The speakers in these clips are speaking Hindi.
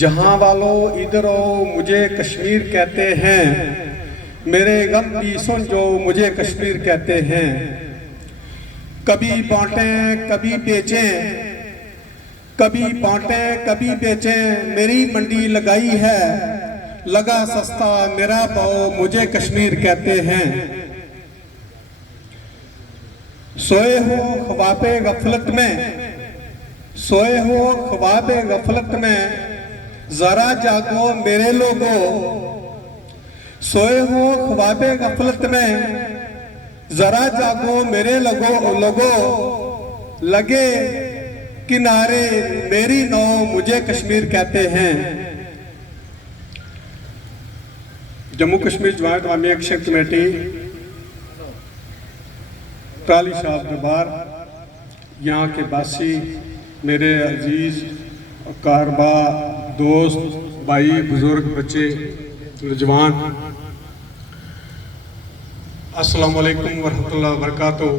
जहाँ वालों इधर आओ मुझे कश्मीर कहते हैं, मेरे गम भी सुन जो मुझे कश्मीर कहते हैं। कभी बांटें कभी बेचें, कभी बांटें कभी बेचें, मेरी मंडी लगाई है, लगा सस्ता मेरा भाव मुझे कश्मीर कहते हैं। सोए हो ख्वाबे गफलत में, सोए हो ख्वाबे गफलत में, जरा जागो मेरे लोगो। सोए हो ख्वाबे गफलत में, जरा जागो मेरे लोगो। लगे किनारे मेरी नौ मुझे कश्मीर कहते हैं। जम्मू कश्मीर जमात इस्लामी एक्शन कमेटी टाली शाह दरबार, यहाँ के बासी, मेरे अजीज कारबा, दोस्त, भाई, बुजुर्ग, बच्चे, नौजवान, अस्सलाम वालेकुम वरहमतुल्लाहि वबरकातुहू।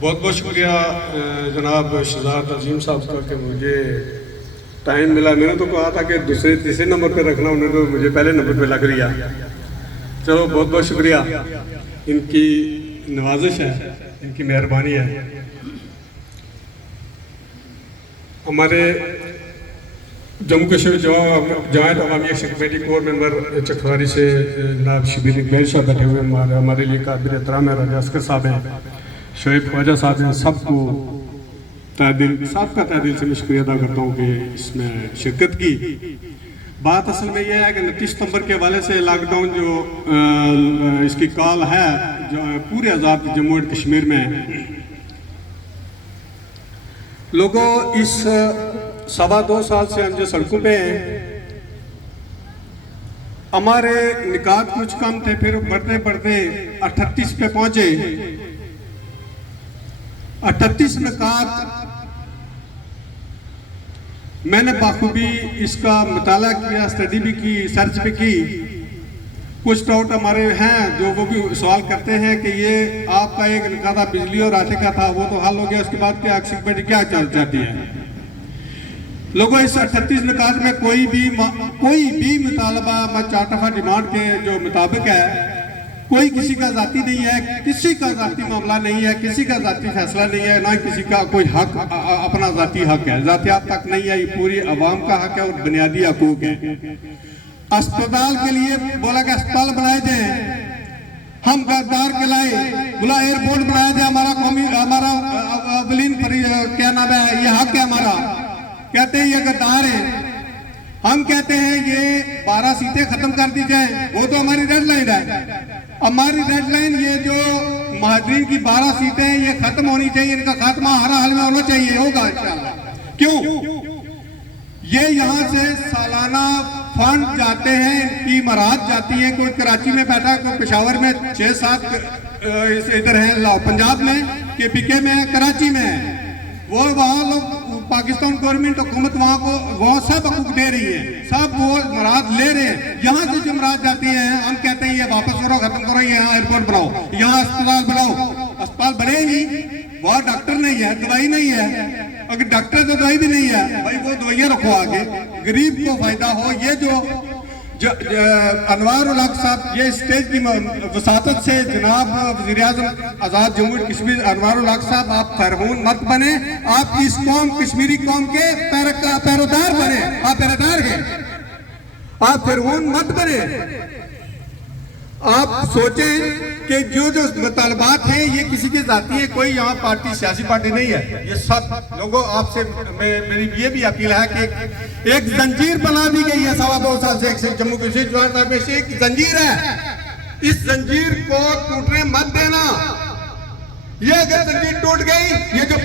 बहुत बहुत शुक्रिया जनाब शहजाद अजीम साहब का कि मुझे टाइम मिला। मैंने तो कहा था कि दूसरे तीसरे नंबर पे रखना, उन्होंने तो मुझे पहले नंबर पे लग लिया। चलो बहुत बहुत शुक्रिया, इनकी नवाजिश है, इनकी मेहरबानी है। हमारे जम्मू कश्मीर जमात अवामी एक्शन कमेटी कोर मेंबर चकवारी से जनाब शबीर इकबाल साहब बैठे हुए, हमारे लिए काबिल एहतराम है। राजा अस्कर साहब हैं, शोएब ख्वाजा साहब हैं, सबको सबका तहे दिल से मैं शुक्रिया अदा करता हूँ कि इसमें शिरकत की। बात असल में यह है कि 29 सितंबर के हवाले से लॉकडाउन जो इसकी कॉल है जो पूरे आज़ाद जम्मू एंड कश्मीर में, लोगों इस 2.25 साल से हम जो सड़कों पे हैं, हमारे निकात कुछ कम थे, फिर बढ़ते बढ़ते 38 पे पहुंचे। 38 निकात मैंने बाखूबी इसका मुताला किया, स्टडी भी की, सर्च भी की। कुछ डाउट हमारे हैं जो वो भी सवाल करते हैं कि ये आपका एक निकाता बिजली और आटे का था, वो तो हल हो गया, उसके बाद क्या एक्शन कमेटी क्या चाहती है। लोगों इस 38 निकात में कोई भी मुतालबा 4 दफा डिमांड के जो मुताबिक है, कोई किसी का जाती नहीं है, किसी का जाती मामला नहीं है, किसी का जाती फैसला नहीं है, ना किसी का कोई हक अपना जाती हक है, जातियात तक नहीं है, ये पूरी अवाम का हक है और बुनियादी हकूक है। अस्पताल के लिए बोला कि अस्पताल बनाए जाए, हम गद्दार के लाए, बोला एयरपोर्ट बनाया जाए, हमारा अवलीन क्या नाम है, ये हक है हमारा। कहते हैं ये गद्दार है। हम कहते हैं ये 12 सीटें खत्म कर दी जाए, वो तो हमारी रेड लाइन है। हमारी रेड लाइन ये जो महाजरीन की 12 सीटें हैं, ये खत्म होनी चाहिए, इनका खात्मा हर हाल में होना चाहिए, होगा इंशाअल्लाह। क्यों? ये यहाँ से सालाना फंड जाते हैं, इनकी मराहत जाती है, कोई कराची में बैठा, कोई पेशावर में 6-7 इधर है, पंजाब में, KPK में है, कराची में है, वो वहाँ लोग पाकिस्तान गवर्नमेंट हुकूमत वहाँ सब हकूक दे रही है, सब वो मराहत ले रहे हैं। यहाँ से जो मराहत जाती है, हम कहते हैं ये वापस करो, खत्म करो, यहाँ एयरपोर्ट बनाओ, यहाँ अस्पताल बनाओ। अस्पताल बने ही, वहाँ डॉक्टर नहीं है, दवाई नहीं है। अगर डॉक्टर तो दवाई भी नहीं है, भाई वो दवाइयाँ रखो आगे, गरीब को फायदा हो। ये जो अनवार उल हक साहब ये स्टेज की वसातत से जनाब वज़ीर आज़म आज़ाद जम्मू कश्मीर अनवार उल हक साहब, आप फरहून मत बने, आप इस कौम कश्मीरी कौम के पैरोदार बने, आप पैरोदार हैं, आप फरहून मत बने। आप सोचें कि जो मुतालबात हैं ये किसी के जाती है, कोई यहाँ पार्टी सियासी पार्टी नहीं है। ये सब लोगों आपसे मेरी ये भी अपील है कि एक जंजीर बना दी गई है 2.25 साल से जम्मू कश्मीर में से, एक जंजीर है, इस जंजीर को टूटने मत देना। ये अगर जंजीर टूट गई, ये जो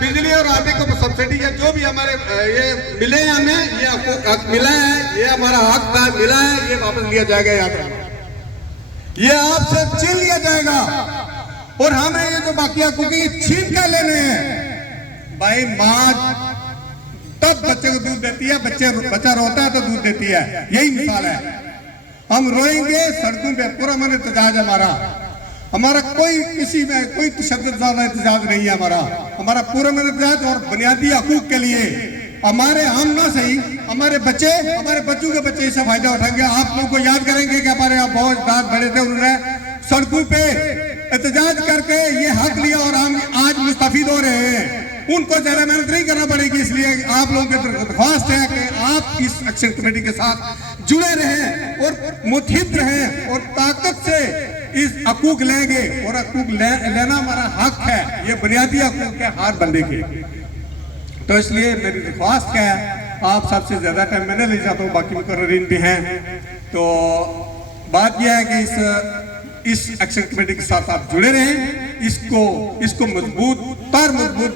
बिजली और आटे को सब्सिडी है, जो भी हमारे ये मिले हमें, ये हक मिला है, ये हमारा हक था, मिला है, ये वापस लिया जाएगा, याद रखना, ये आपसे छीन लिया जाएगा। और हमें ये जो बाकी हकूकी छीन कर लेने हैं। भाई माँ तब बच्चे को दूध देती है, बच्चा रोता है तो दूध देती है, यही मिसाल है। हम रोएंगे सड़कों पे, पूरा मन एहतजाज हमारा कोई किसी में कोई तशद्दुद ज़्यादा एहतजाज नहीं है। हमारा पूरा मन एहतजाज और बुनियादी हकूक के लिए हमारे हम ना सही, हमारे बच्चों के बच्चे इससे फायदा उठाएंगे। आप लोग को याद करेंगे कि हमारे यहाँ बहुत रात बड़े थे, उन्होंने सड़कों पे एहतजाज करके ये हक लिया और हम आज मुस्तफीद हो रहे हैं। उनको ज्यादा मेहनत नहीं करना पड़ेगी, इसलिए आप लोगों की दरख्वास्त है कि आप इस एक्शन कमेटी के साथ जुड़े रहें और मुतहिद रहें और ताकत से इस हकूक लेंगे। और हकूक लेना हमारा हक है, ये बुनियादी हकूक है हर बंदे के। तो इसलिए मेरी दरख्वास्त क्या है, आप सबसे ज्यादा टाइम मैंने ले जाता हूँ, बाकी मुकर्रीन भी हैं। तो बात यह है कि इस एक्शन कमेटी के साथ आप जुड़े रहें, इसको मजबूत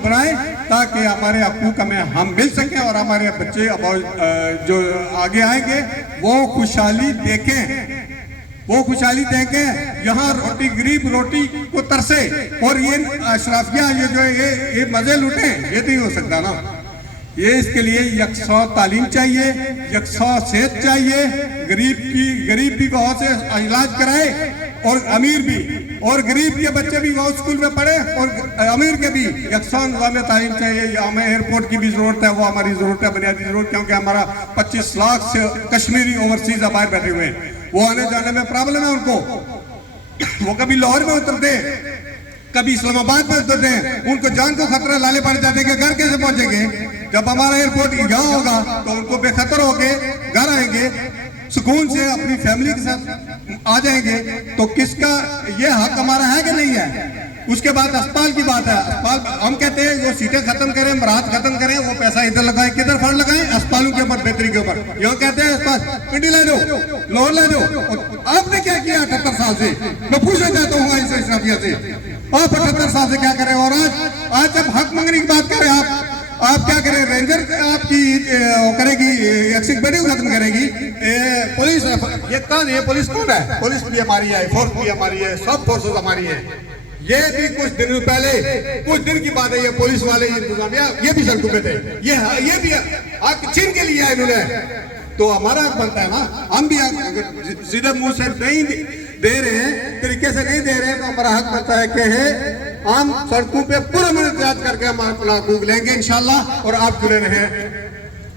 बनाएं ताकि हमारे हकूक हमें हम मिल सकें और हमारे बच्चे जो आगे आएंगे वो खुशहाली देखें। यहाँ गरीब रोटी को तरसे और ये अशराफिया ये मजे लुटे, ये नहीं हो सकता ना। ये इसके लिए यकसा तालीम चाहिए, यकसा सेहत चाहिए। गरीब भी बहुत से इलाज कराए और अमीर भी, और गरीब के बच्चे भी बहुत स्कूल में पढ़े और अमीर के भी यकसा निज़ाम तालीम चाहिए। हमें एयरपोर्ट की भी जरूरत है, वो हमारी जरूरत है, बुनियादी जरूरत, क्योंकि हमारा 25 लाख से कश्मीरी ओवरसीज बाहर बैठे हुए हैं। वो आने जाने में प्रॉब्लम है उनको। वो कभी लाहौर में उतरते, कभी इस्लामाबाद में उतरते हैं, उनको जान को खतरा लाले पड़ जाते हैं कि घर कैसे पहुंचेंगे। जब हमारा एयरपोर्ट यहाँ होगा तो उनको बेखतर होके घर आएंगे, सुकून से अपनी फैमिली के साथ आ जाएंगे। तो किसका ये हक हमारा है कि नहीं है? उसके बाद अस्पताल की बात है। अस्पताल हम कहते हैं वो सीटें खत्म करें, मराहत खत्म करें, वो पैसा इधर लगाएं, किधर फंड लगाएं? अस्पतालों के ऊपर, बेहतरी के ऊपर। यहाँ कहते हैं अस्पताल पिंडी ले दो, लाहौर ले दो। आपने क्या किया 78 साल से? मैं पूछना चाहता हूँ इस अशराफिया से, आप 78 साल से क्या करें? और आज जब हक मांगने की बात करें आप क्या करें? रेंजर आपकी करेगी, एक्शन कमेटी खत्म करेगी, पुलिस ये पुलिस कौन है? पुलिस भी हमारी है, फोर्स भी हमारी है, सब फोर्सेस हमारी है। ये भी कुछ दिन की बात है, ये पुलिस वाले इंतजामिया ये भी सड़कों पे थे, ये भी हक छीन के लिया इन्होंने। तो हमारा हक बनता है ना, हम भी सीधे मुंह से नहीं दे रहे हैं, तरीके से नहीं दे रहे हैं, तो हमारा हक बनता है कि हम सड़कों पे पूरा एहतजाज करके हम अपना हकूक लेंगे इंशाल्लाह। और आप जुड़े रहे।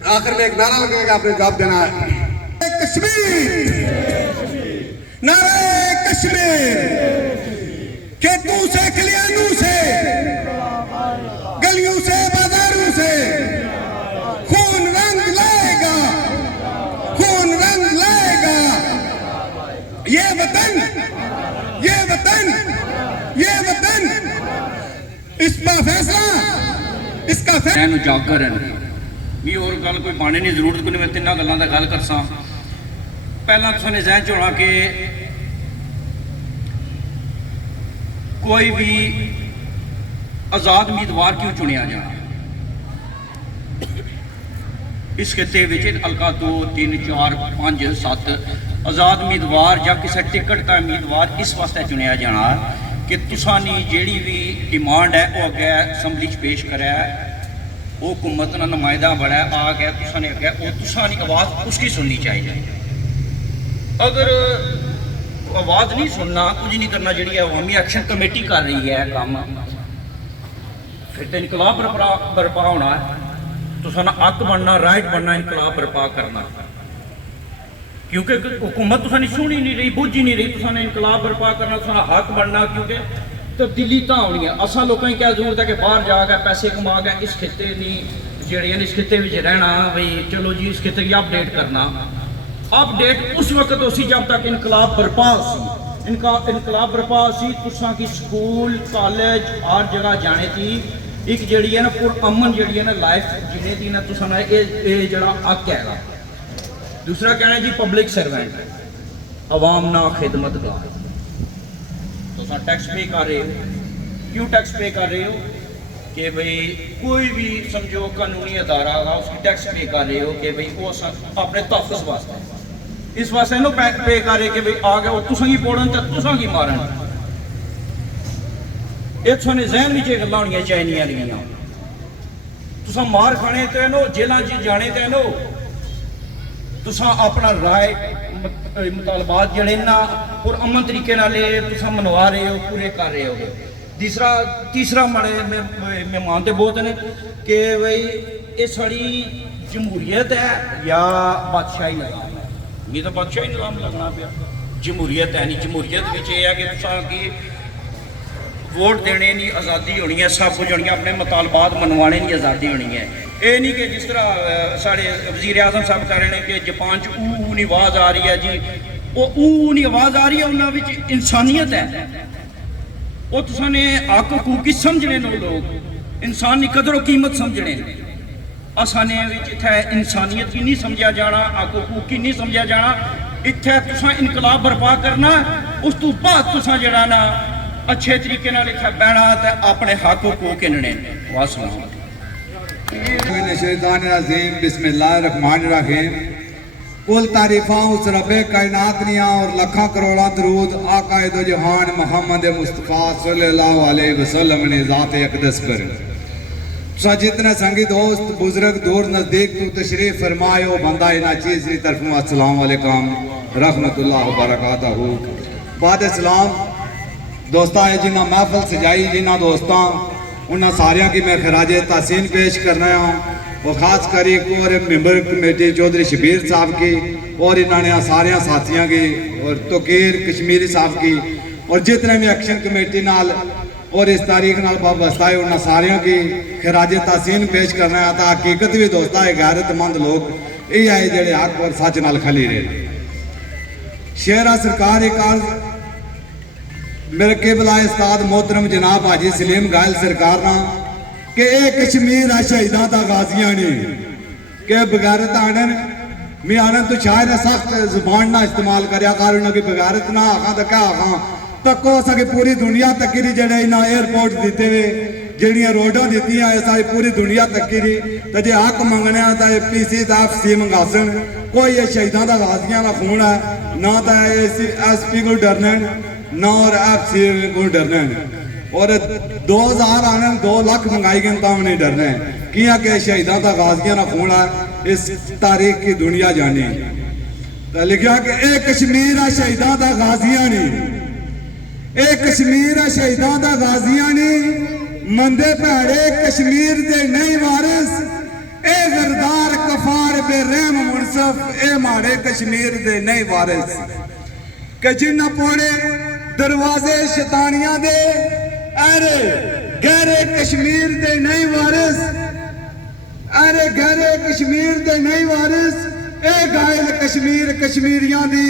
आखिर में एक नारा लगेगा, आपने जवाब देना है। कश्मीर, नारे कश्मीर, खेतों से खलियानों से, गलियों से बाजारों से खून रंग लाएगा, खून रंग लाएगा। ये वतन इसका फैसला, इसका फैसला जागर है भी। और गल कोई पाने की जरूरत को नहीं, मैं तिना गलों का गल करसा। पहला तो सुने जहन च होना कि कोई भी आज़ाद उम्मीदवार क्यों चुनिया जाना। इस खिते में हल्का 2, 3, 4, 5, 7 आज़ाद उम्मीदवार या किसी टिकट का उम्मीदवार इस वास्ते चुनिया जाना कि तुसानी जेड़ी भी डिमांड है वो अगे असैम्बली पेश करे, वो हुकूमत का नुमाइंदा बड़ा आ गया, तुसाने अगे वो तुसानी आवाज़ उसकी सुननी चाहिए। अगर आवाज़ नहीं सुनना, कुछ नहीं करना, जी अवामी एक्शन कमेटी कर रही है काम, फिर तो इनकलाब बरपा होना है। तुसाना हक बनना, राइट बनना, इनकलाब बरपा करना, क्योंकि हुकूमत तुसानी सुन ही नहीं रही, बुझ ही नहीं रही। तुसाने इनकलाब बरपा करना, तुसाना हक बनना, क्योंकि तब्दीली तो होनी है। असा लोगों की क्या जरूरत है कि बाहर जाकर पैसे कमा गए, इस खिते नहीं जेड़े इस खिते में रहना, भाई चलो जी इस खिते की अपडेट करना। अपडेट उस वक्त उसी जब तक इनकलाब बरपा सी, इनकलाब बरपा सी। तुसा की स्कूल कॉलेज हर जगह जाने की एक जी है ना पुरअमन जी है ना लाइफ जीने की ना तुसा ये जरा हक है। दूसरा कहना है जी पब्लिक सर्वेंट, अवाम ना खिदमतगार। तुसा टैक्स पे कर रहे हो, क्यों टैक्स पे कर रहे हो? कि भाई कोई भी समझो कानूनी अदारा है उसकी टैक्स पे कर रहे हो कि भाई वो अपने तहफ़्फ़ुज़ वास्ते, इस वास्ते इन्हों पे कर रहे कि भाई आ गए वो तुसा की पोड़न तो तुसा की मारन। ये थोड़े जहन में गल्लां होनियां चाहिए लगियां। तुसा मार खाने तो इन्हों जेलों च जाने तो इन्हों तुसा अपना राय मुतालबात जड़े ना और अमन तरीके तुसा मनवा रहे हो, पूरे कर रहे हो। तीसरा माड़े मेहमान तो बहुत ने कि भाई ये साड़ी जमहूरियत है या बादशाही निज़ाम है? मिगी तो बादशाही निज़ाम लगना पिया। जमहूरियत है नहीं, जमहूरियत बिच यह है कि तुसां की वोट देने नहीं आज़ादी होनी है, सब कुछ होनी है, अपने मुतालबात मनवाने नहीं आज़ादी होनी है। ये नहीं कि जिस तरह साढ़े वज़ीर आज़म साहब कह रहे हैं कि जापान च ऊ नी आवाज़ आ रही है जी, वो ऊ नी आवाज़ आ रही है, उन्होंने विच इंसानियत है। वो तुसाने हक हकूक समझने नो लोग, इंसान की कदर कीमत समझने। असाने इत्थे इंसानियत की नहीं समझा जाना, हक हकूक की नहीं समझा जाना। इत्थे तुसां इनकलाब बर्पा करना, उस तो बाद तुसां जड़ा ना अच्छे तरीके नाल इत्थे बहना ते अपने हक हकूक इन्ने वासलाम। बिस्मिल्लाहिर्रहमानिर्रहीम। कुल तारीफा उस रब्बे कायनात निया और लखा करोड़ा दरूद आका दो जहान मोहम्मद मुस्तफ़ा सल्लल्लाहु अलैहि वसल्लम ने ज़ात अक़दस पर। जितने संगी दोस्त बुजुर्ग दूर नज़दीक तो तशरीफ फरमाए हो बंदा इना चीज़ की तरफ अस्सलाम वालेकुम रहमतुल्लाह व बरकातहू। बाद इस्लाम दोस्ता है जिन्ना महफल सजाई जिन्ना दोस्तां उन्होंने सारिया की मैं खराज तहसीन पेश करना और ख़ास कर एक और मेंबर कमेटी चौधरी शबीर साहब की और इन्होंने सारिया साथियों की और तोकीर कश्मीरी साहब की और जितने भी एक्शन कमेटी नाल और इस तारीख नाल वाबस्ता है उन्होंने सारियों की खराज तहसीन पेश करना है। तो हकीकत भी दोस्ता है गैरतमंद लोग ये आए जड़े हक और सच नाल खली रहे। शेरा सरकार एक मेरे केबला उस्ताद मोहतरम जनाब हाजी सलीम गायल सरकार ना कि ये कश्मीर है शहीदा का गाजियां ने के बगैरत आनन मैं आनन तो शायद सख्त जुबान ना इस्तेमाल करया कर उन्होंने बगैरत ना आखा तो क्या आखा तको सके पूरी दुनिया तकरी जड़े इन्हें एयरपोर्ट दिते हुए जड़ियाँ रोडा दी सारी पूरी दुनिया तकरी तो जे हक मंगने तो PC तो FC मंगासन कोई ये शहीदा का गाजियां का खून है ना तो SP को डरना ना और FC को डरना और 2000 आने 2 लाख मंगाई गए तो नहीं डरना किया कि शहीदा का गाजियां का खून है इस तारीख की दुनिया जानी। तो लिखा कि एक कश्मीर है शहीदा का गाजियां नहीं ए कश्मीर है शहीदा का गाजियां नहीं मंदे भैड़े कश्मीर दे नहीं वारिस ए गरदार कफार बेरहम मुनसफ ए माड़े कश्मीर दे नहीं वारिस के जिन्ना पौड़े दरवाजे शैतानियां दे अरे गहरे कश्मीर दे नहीं वारिस अरे गहरे कश्मीर दे नहीं वारिस ए गायल कश्मीर कश्मीरियां दी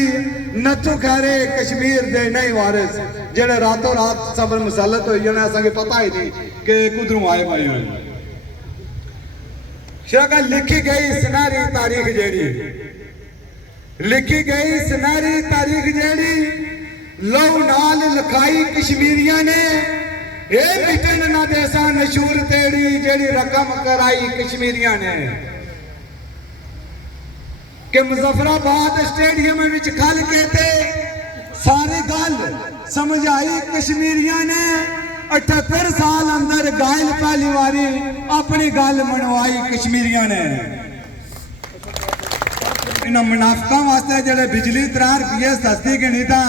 नथु खैरे कश्मीर दे नहीं वारिस जेड़े रातों रात सबर मुसलत होई जाने असांखे पता ही नहीं कि कुदरों आए भाई होए। शेखा लिखी गई सुनहरी तारीख जेड़ी लिखी गई सुनहरी तारीख जेड़ी लहू नाल लिखाई कश्मीरियां ने ए मिटन ना देसा नशूर तेड़ी जेड़ी रकम कराई कश्मीरियां ने कि मुजफ्फराबाद स्टेडियम में खल के थे सारी गल समझाई कश्मीरियां ने 78 साल अंदर गायल पहली बारी अपनी गल मनवाई कश्मीरियां ने। इन मुनाफिकों वास्ते जेडे बिजली 3 रुपये सस्ती गिनी था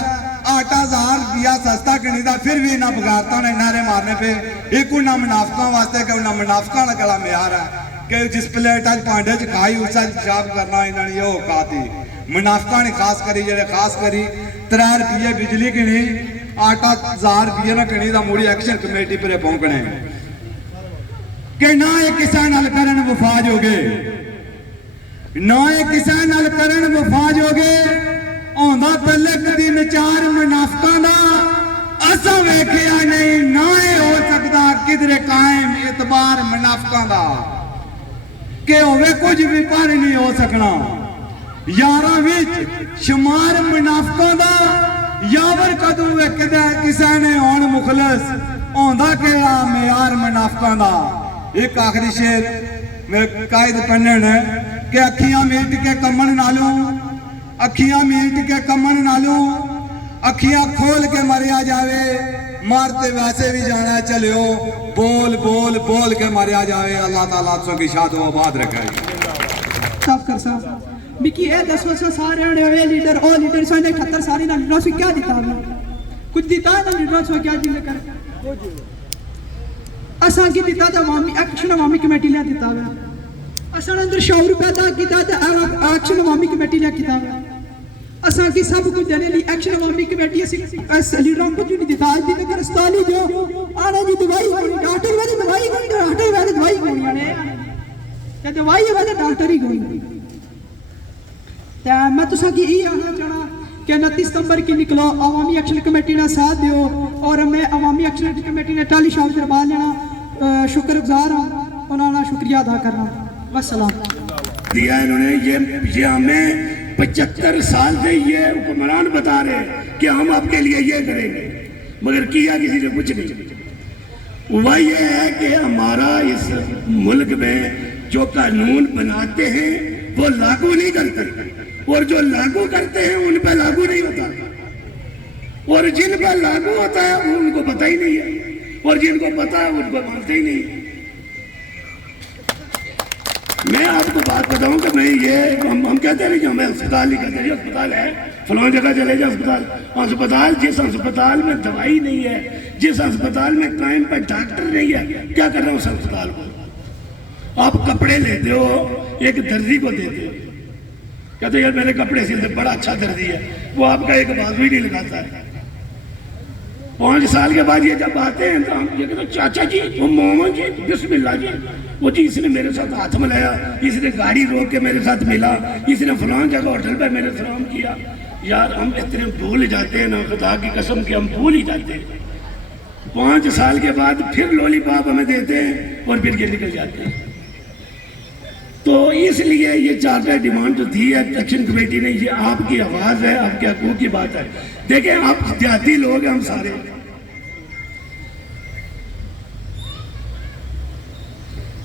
8000 रुपया सस्ता गिनी था फिर भी इन्होंने बगारतों ने नारे मारने पे एक उन्होंने मुनाफिकों वास्ते कि उन्होंने मुनाफिकों का गला म्यार है कि जिस प्लेट आज भांडे च खाई उस पेशाब करना इन्होंने ये औकाती मुनाफिकों ने खास करी जेडे खास करी 3 रुपये बिजली गिनी 8000 रुपये ना गिनी तो मुड़ी एक्शन कमेटी पर पहुंचने कि ना ये किसा नाल करन वफाज हो गए ना ये किसा नाल करन वफाज हो गए आंदा पहले कदी नचार मुनाफिकों का असा वेखिया नहीं ना ये हो सकता किधरे कायम एतबार मुनाफिकों का कि होवे कुछ भी पर नहीं हो सकना यारा विच शुमार मुनाफिकों का यावर कदू वेखदा किसी ने होन मुखलस आंदा कि मेयार मुनाफिकों का। एक आखिरी शेर मेरे कायद पढ़ने ने कि अखियां मीट के कमन नालों अखियां मीट के कमन नालों अखियां खोल के मरिया जावे मारते वैसे भी जाना चलियो बोल बोल बोल के मरिया जावे अल्लाह ताला सो की शाद व आबाद रखे। साफ कर साहब बिकी ए 10 वर्ष सारे ने लीडर ओ लीडर सो 78 सारी ना लीडर सो क्या दिता हमने कुछ दिता ना लीडर सो क्या जिले कर असा की दिता था मामी एक्शन मामी कमेटी ले दिता है असां अंदर शऊर पैदा किया तो एक्शन अवामी कमेटी ने किया असां की सब कुछ देने लिए एक्शन अवामी कमेटी लीडरों को नहीं दिता आज तक अस्पताल ही जो आने की दवाई डॉक्टर वाली दवाई डॉक्टर वाली दवाई कोनी आने या दवाई वाले डॉक्टर ही कोनी मैं तुसा की यही आना चाहना कि 29 सितंबर की निकलो अवामी एक्शन कमेटी ने साथ दो और मैं अवामी एक्शन कमेटी ने टाली शाम करवा लेना शुक्रगुजार हूँ उन्होंने शुक्रिया अदा करना वस्सलाम दिया इन्होंने ये हमें 75 साल से ये हुक्मरान बता रहे हैं कि हम आपके लिए ये करेंगे मगर किया किसी ने कुछ नहीं। वह ये है कि हमारा इस मुल्क में जो कानून बनाते हैं वो लागू नहीं करते और जो लागू करते हैं उन पर लागू नहीं होता और जिन पर लागू होता है वो उनको पता ही नहीं है और जिनको पता है उनको मानते ही नहीं। मैं आपको बात बताऊं कि मैं ये हम कहते हैं कि हमें अस्पताल ही कहते हैं अस्पताल है फलां जगह चले जाए अस्पताल जिस अस्पताल में दवाई नहीं है जिस अस्पताल में टाइम पर डॉक्टर नहीं है क्या कर रहे हो उस अस्पताल को। आप कपड़े लेते हो एक दर्जी को देते हो कहते यार मेरे कपड़े सिलते बड़ा अच्छा दर्जी है वो आपका एक बाजू ही नहीं लगाता है। 5 साल के बाद ये जब आते हैं तो हम ये कहते चाचा जी वो मोहम्मद जी बिस्मिल्लाह जी वो जी इसने मेरे साथ हाथ मिलाया इसने गाड़ी रोक के मेरे साथ मिला इसने फलां जगह होटल पे मेरे सलाम किया। यार हम इतने भूल जाते हैं ना खुदा की कसम के हम भूल ही जाते हैं। 5 साल के बाद फिर लॉलीपॉप हमें देते हैं और फिर ये निकल जाते हैं। तो इसलिए ये 4 डिमांड जो दी है एक्शन कमेटी ने ये आपकी आवाज़ है आपके हकूक़ की बात है। देखें आप देहाती लोग हैं हम सारे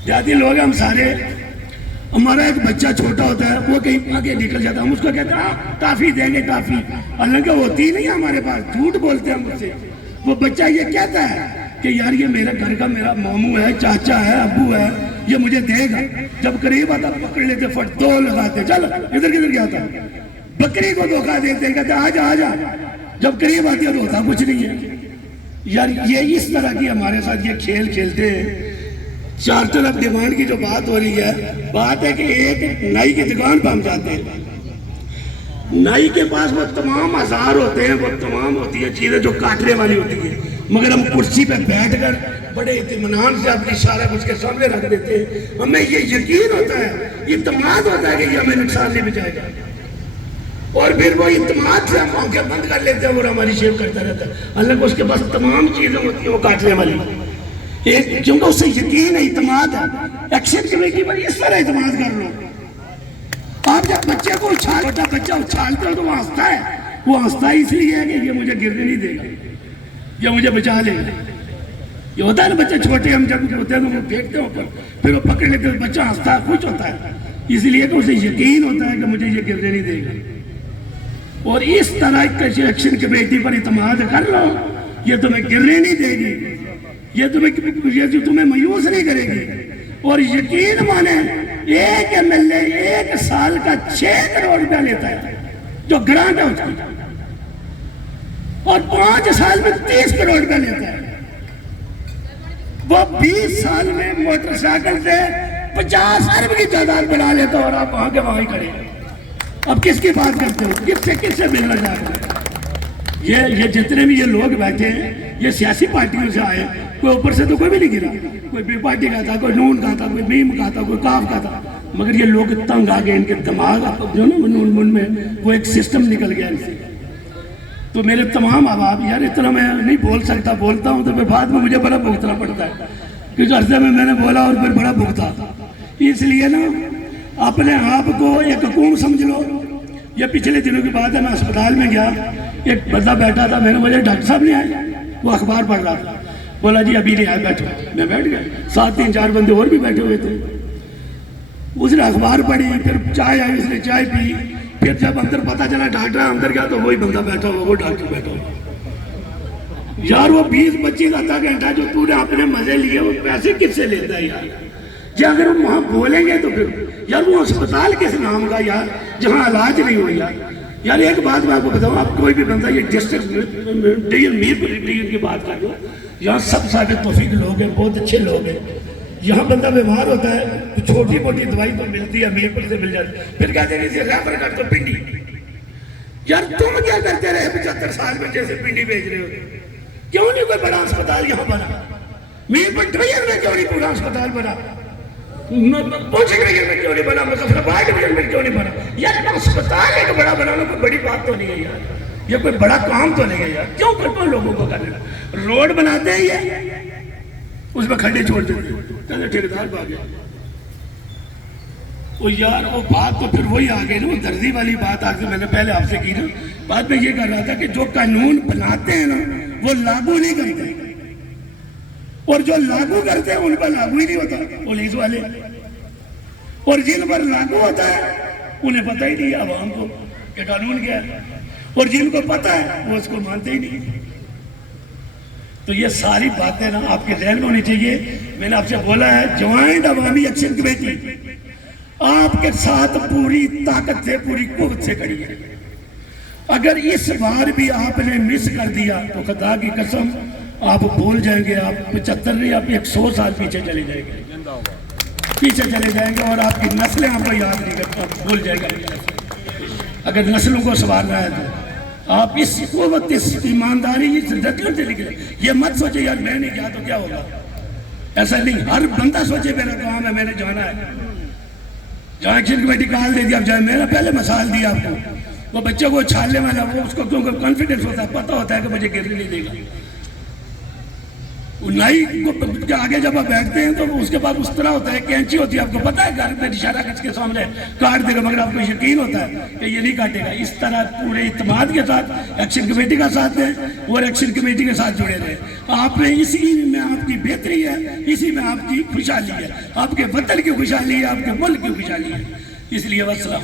देहाती लोग हैं हम सारे हमारा एक बच्चा छोटा होता है वो कहीं आगे निकल जाता है हम उसको कहते हैं काफ़ी देंगे काफ़ी हालांकि होती नहीं हमारे पास झूठ बोलते हैं मुझसे। वो बच्चा ये कहता है कि यार ये मेरे घर का मेरा मामू है चाचा है अब्बू है ये मुझे देगा। जब करीब आता पकड़ लेते फट 2 लगाते चल इधर किधर गया था बकरी को धोखा देते कहते आ जा जब करीब आती है तो होता कुछ नहीं है। यार ये इस तरह की हमारे साथ ये खेल खेलते हैं। 4 तरफ डिमांड की जो बात हो रही है बात है कि एक नाई की दुकान पर हम जाते हैं नाई के पास वो तमाम औजार होते हैं वो तमाम होती है चीजें जो काटने वाली होती है मगर हम कुर्सी पे बैठकर बड़े इत्मीनान से अपनी सारा कुछ के सामने रख देते हैं। हमें ये यकीन होता है इत्मीनान होता है कि ये हमें नुकसान नहीं पहुंचाएगा और फिर वो इत्मीनान से हम आंखें बंद कर लेते हैं और हमारी शेव करता रहता है। हालांकि उसके पास तमाम चीजें होती हैं वो काटने वाली एक क्योंकि उससे यकीन है इत्मीनान है। एक्शन कमेटी पर इस तरह इत्मीनान कर लो। आप जब बच्चे को छोटा बच्चा उछालते हो तो वो हंसता है वो हंसता है इसलिए है कि ये मुझे गिरने नहीं देगा ये मुझे बचा लेगा। ये होता है ना बच्चे छोटे हम जब होते हैं तो वो फेंकते हैं ऊपर फिर वो पकड़ लेते हैं बच्चा हंसता है खुश होता है इसलिए कि उसे यकीन होता है कि मुझे ये गिरने नहीं देगा। और इस तरह का एक्शन कमेटी पर इत्मीनान कर लो ये तुम्हें गिरने नहीं देगी ये तुम्हें मायूस नहीं करेगी। और यकीन माने एक MLA 1 साल का 6 करोड़ रुपया लेता है जो ग्रांट है उसकी और 5 साल में 30 करोड़ रुपया लेता है। वो 20 साल में मोटरसाइकिल से 50 अरब की जायदाद बना लेता और आप वहां के वहां ही खड़े। अब किसकी बात करते हो किससे मिलना चाहते हो। ये जितने भी ये लोग बैठे हैं ये सियासी पार्टियों से आए कोई ऊपर से तो कोई भी नहीं गिरा कोई बी पार्टी का था कोई नून का था कोई मीम का था कोई काफ का था मगर ये लोग तंग आ गए इनके दिमाग जो ना नून में वो एक सिस्टम निकल गया इनसे। तो मेरे तमाम अहबाब यार इतना मैं नहीं बोल सकता बोलता हूँ तो फिर बाद में मुझे बड़ा भुगतना पड़ता है क्योंकि अर्जे में मैंने बोला और फिर बड़ा भुगता। इसलिए ना अपने आप को एक हुकूम समझ लो। ये पिछले दिनों की बात है मैं अस्पताल में गया एक बंदा बैठा था मैंने बोला डॉक्टर साहब नहीं आए वो अखबार पढ़ रहा था बोला जी अभी नहीं आए बैठो मैं बैठ गया। 7 3 4 बंदे और भी बैठे हुए थे उसने अखबार पढ़ी फिर चाय आई उसने चाय पी फिर जब अंदर पता चला डॉक्टर अंदर गया तो वही बंदा बैठा हुआ वो डॉक्टर बैठा हुआ। यार वो 20-25 आधा घंटा जो तूने अपने मजे लिए वो पैसे किससे लेता है यार। या अगर हम वहाँ बोलेंगे तो फिर यार वो अस्पताल किस नाम का यार जहाँ इलाज नहीं हो यार एक बात मैं आपको बताऊँ आप कोई भी बंदा ये डिस्ट्रिक्ट मीरपुर की बात कर लो यहाँ सब सारे तौफीक लोग हैं बहुत अच्छे लोग हैं यहाँ बंदा बीमार होता है तो छोटी मोटी दवाई तो मिलती है, मीरपुर से मिल जाती है, फिर कहते हैं इसे रेफर कर दो पिंडी। यार तुम क्या करते रहे 75 साल में जैसे पिंडी भेज रहे हो? क्यों नहीं कोई बड़ा अस्पताल यहाँ बना? मीरपुर डिवीजन में क्यों नहीं पूरा अस्पताल बना? पुंछ डिवीजन में क्यों नहीं बना? मुजफ्फराबाद डिवीजन में क्यों नहीं बना? यार अस्पताल एक बड़ा बनाना कोई बड़ी बात तो नहीं है यार, ये कोई बड़ा काम तो नहीं है यार। क्यों करते लोगों को करना? रोड बनाते हैं ये, उसमें खड्डे छोड़ देते हैं, कहते ठेकेदार भाग गया। वो यार वो बात तो फिर वही आ गई ना, वो दर्जी वाली बात आके मैंने पहले आपसे की ना। बात में ये कर रहा था कि जो कानून बनाते हैं ना वो लागू नहीं करते, और जो लागू करते हैं उन पर लागू ही नहीं होता पुलिस वाले, और जिन पर लागू होता है उन्हें पता ही नहीं है आवाम को कि कानून क्या है, और जिनको पता है वो उसको मानते ही नहीं। तो ये सारी बातें ना आपके ध्यान में होनी चाहिए। मैंने आपसे बोला है ज्वाइंट अवामी एक्शन कमेटी आपके साथ पूरी ताकत से, पूरी कुव्वत से खड़ी है। अगर इस बार भी आपने मिस कर दिया तो खुदा की कसम आप भूल जाएंगे, आप 75 नहीं आप 100 साल पीछे चले जाएंगे, पीछे चले जाएंगे, और आपकी नस्लें आपको याद नहीं करता, भूल जाएगा। अगर नस्लों को संवारना है तो आप इस कुव्वत, इस ईमानदारी, इस जज्बे से निकले। ये मत सोचे यार मैं नहीं गया तो क्या होगा, ऐसा नहीं। हर बंदा सोचे मेरा काम है, मैंने जाना है। जहाँ एक्शन कमेटी कॉल दे दिया, जाए मैंने पहले मिसाल दिया आपको, वो बच्चे को छालने वाला वो उसको क्योंकि कॉन्फिडेंस होता है, पता होता है कि मुझे गिरने नहीं देगा। नाई को आगे जब आप बैठते हैं तो उसके बाद उस तरह होता है, कैंची होती है, आपको पता है घर में इशारा किसके सामने काट देगा, मगर आपको यकीन होता है कि ये नहीं काटेगा। इस तरह पूरे इत्तेमाद के साथ एक्शन कमेटी का साथ दें और एक्शन कमेटी के साथ जुड़े रहे। आपने इसी में आपकी बेहतरी है, इसी में आपकी खुशहाली है, आपके वतन की खुशहाली है, आपके मुल्क की खुशहाली है। इसलिए वस्सलाम।